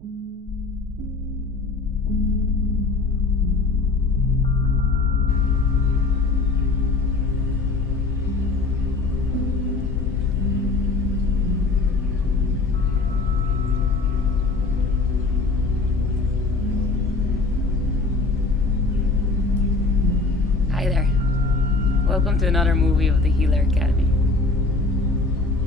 Hi there. Welcome to another movie of the Healer Academy.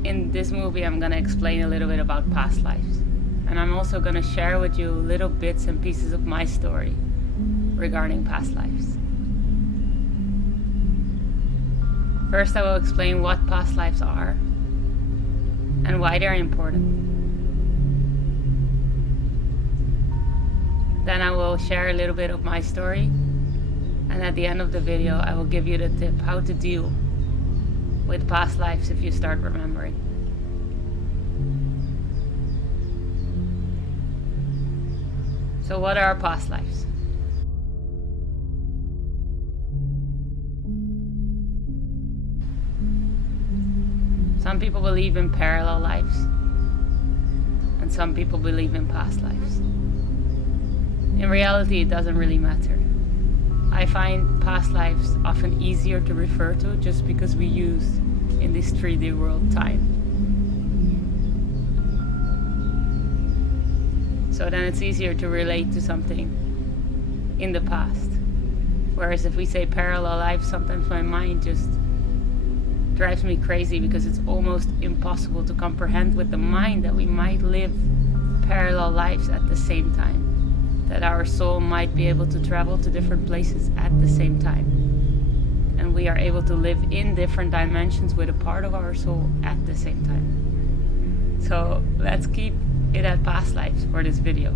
In this movie, I'm going to explain a little bit about past lives. And I'm also going to share with you little bits and pieces of my story regarding past lives. First, I will explain what past lives are and why they're important. Then I will share a little bit of my story. And at the end of the video, I will give you the tip how to deal with past lives if you start remembering. So what are past lives? Some people believe in parallel lives, and some people believe in past lives. In reality, it doesn't really matter. I find past lives often easier to refer to just because we use in this 3D world time. So then it's easier to relate to something in the past. Whereas if we say parallel lives, sometimes my mind just drives me crazy because it's almost impossible to comprehend with the mind that we might live parallel lives at the same time. That our soul might be able to travel to different places at the same time. And we are able to live in different dimensions with a part of our soul at the same time. So let's keep it at past lives for this video.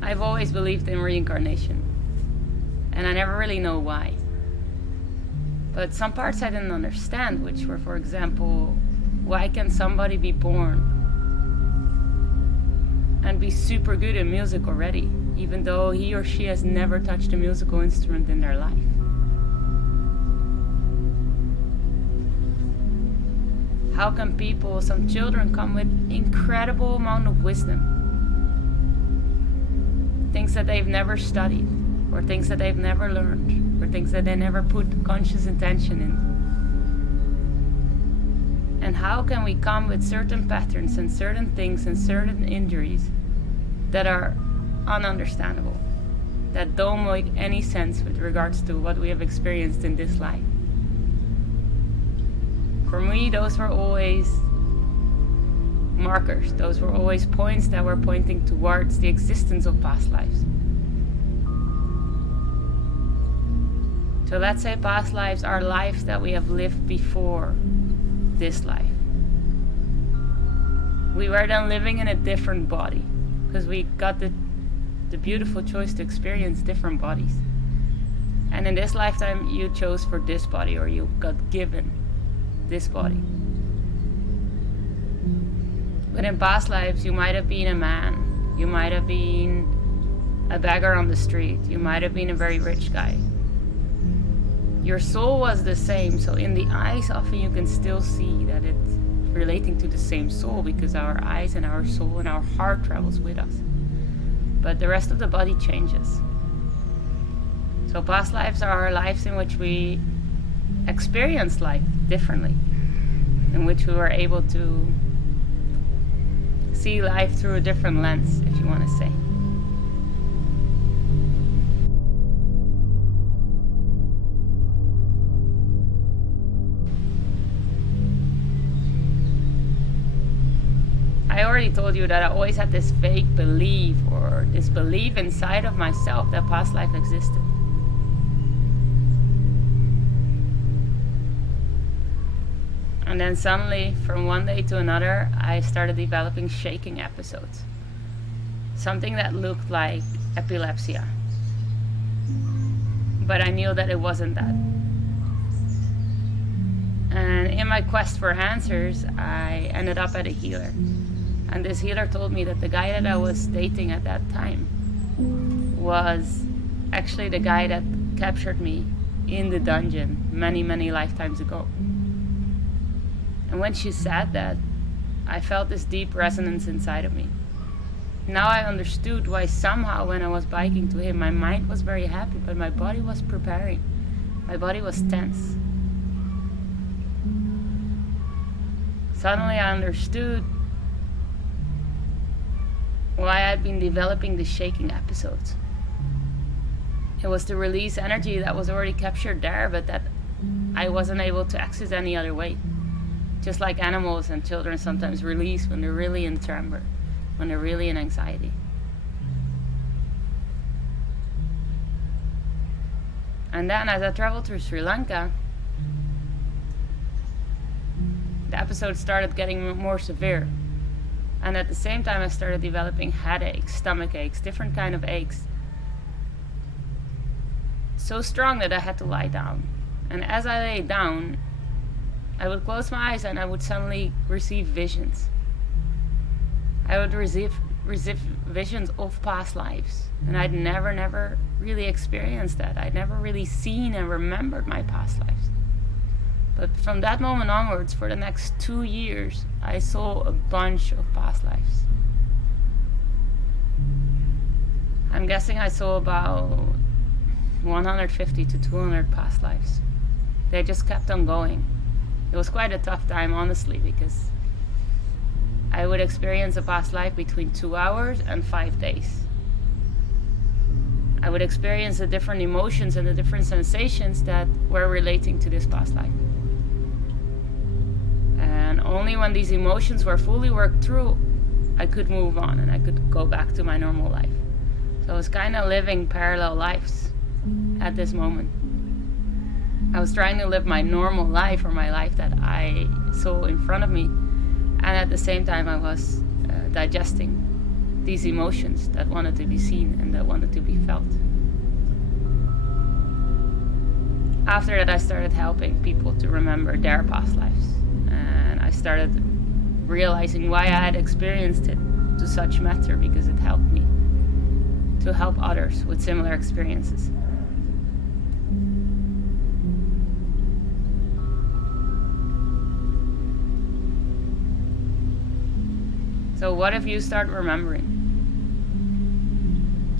I've always believed in reincarnation. And I never really know why. But some parts I didn't understand, which were, for example, why can somebody be born and be super good in music already, even though he or she has never touched a musical instrument in their life? How can some children come with incredible amount of wisdom? Things that they've never studied, or things that they've never learned, or things that they never put conscious intention in. And how can we come with certain patterns and certain things and certain injuries that are ununderstandable, that don't make any sense with regards to what we have experienced in this life? For me, those were always markers. Those were always points that were pointing towards the existence of past lives. So let's say past lives are lives that we have lived before this life. We were then living in a different body because we got the beautiful choice to experience different bodies. And in this lifetime you chose for this body, or you got given this body. But in past lives you might have been a man, you might have been a beggar on the street, you might have been a very rich guy. Your soul was the same, so in the eyes often you can still see that it's relating to the same soul because our eyes and our soul and our heart travels with us. But the rest of the body changes. So past lives are lives in which we experience life differently, in which we were able to see life through a different lens, if you want to say. I already told you that I always had this vague belief, or this belief inside of myself, that past life existed. And then suddenly, from one day to another, I started developing shaking episodes. Something that looked like epilepsy. But I knew that it wasn't that. And in my quest for answers, I ended up at a healer. And this healer told me that the guy that I was dating at that time was actually the guy that captured me in the dungeon many, many lifetimes ago. And when she said that, I felt this deep resonance inside of me. Now I understood why somehow when I was biking to him, my mind was very happy, but my body was preparing. My body was tense. Suddenly I understood why I'd been developing the shaking episodes. It was to release energy that was already captured there, but that I wasn't able to access any other way. Just like animals and children sometimes release when they're really in tremor, when they're really in anxiety. And then as I traveled through Sri Lanka, the episodes started getting more severe. And at the same time I started developing headaches, stomach aches, different kind of aches. So strong that I had to lie down. And as I lay down, I would close my eyes and I would suddenly receive visions. I would receive visions of past lives. And I'd never really experienced that. I'd never really seen and remembered my past lives. But from that moment onwards, for the next 2 years, I saw a bunch of past lives. I'm guessing I saw about 150 to 200 past lives. They just kept on going. It was quite a tough time, honestly, because I would experience a past life between 2 hours and 5 days. I would experience the different emotions and the different sensations that were relating to this past life. And only when these emotions were fully worked through, I could move on and I could go back to my normal life. So I was kind of living parallel lives at this moment. I was trying to live my normal life, or my life that I saw in front of me, and at the same time I was digesting these emotions that wanted to be seen and that wanted to be felt. After that, I started helping people to remember their past lives, and I started realizing why I had experienced it to such matter, because it helped me to help others with similar experiences. So what if you start remembering?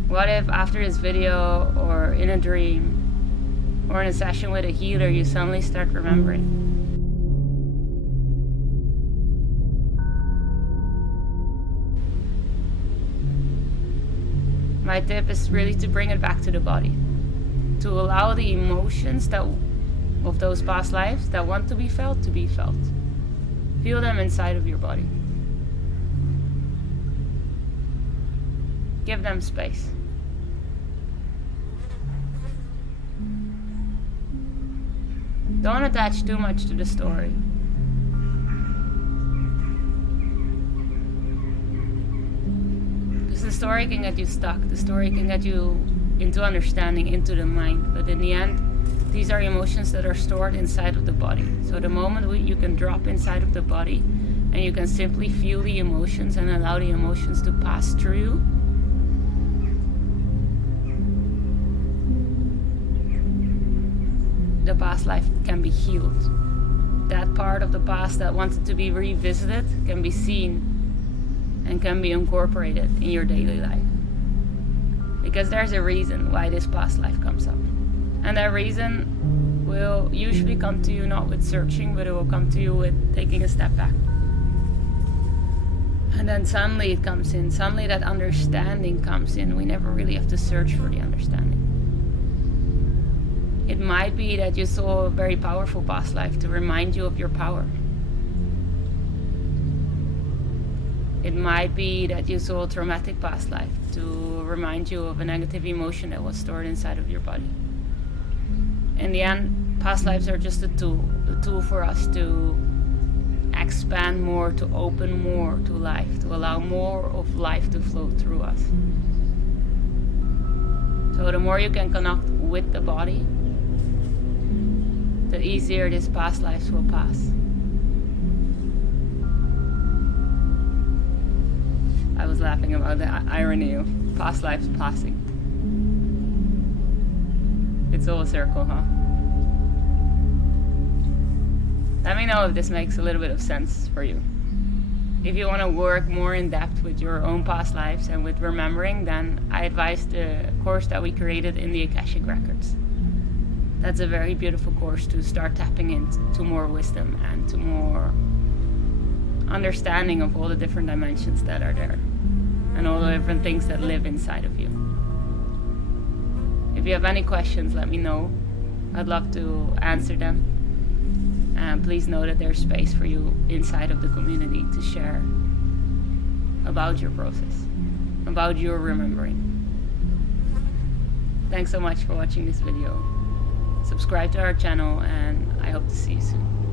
What if after this video, or in a dream, or in a session with a healer, you suddenly start remembering? My tip is really to bring it back to the body. To allow the emotions of those past lives that want to be felt. Feel them inside of your body. Give them space. Don't attach too much to the story. Because the story can get you stuck. The story can get you into understanding, into the mind. But in the end, these are emotions that are stored inside of the body. So the moment you can drop inside of the body and you can simply feel the emotions and allow the emotions to pass through you, the past life can be healed. That part of the past that wanted to be revisited can be seen and can be incorporated in your daily life. Because there's a reason why this past life comes up. And that reason will usually come to you not with searching, but it will come to you with taking a step back. And then suddenly it comes in. Suddenly that understanding comes in. We never really have to search for the understanding. It might be that you saw a very powerful past life to remind you of your power. It might be that you saw a traumatic past life to remind you of a negative emotion that was stored inside of your body. In the end, past lives are just a tool for us to expand more, to open more to life, to allow more of life to flow through us. So the more you can connect with the body, the easier these past lives will pass. I was laughing about the irony of past lives passing. It's all a circle, huh? Let me know if this makes a little bit of sense for you. If you want to work more in depth with your own past lives and with remembering, then I advise the course that we created in the Akashic Records. That's a very beautiful course to start tapping into more wisdom and to more understanding of all the different dimensions that are there and all the different things that live inside of you. If you have any questions, let me know. I'd love to answer them. And please know that there's space for you inside of the community to share about your process, about your remembering. Thanks so much for watching this video. Subscribe to our channel, and I hope to see you soon.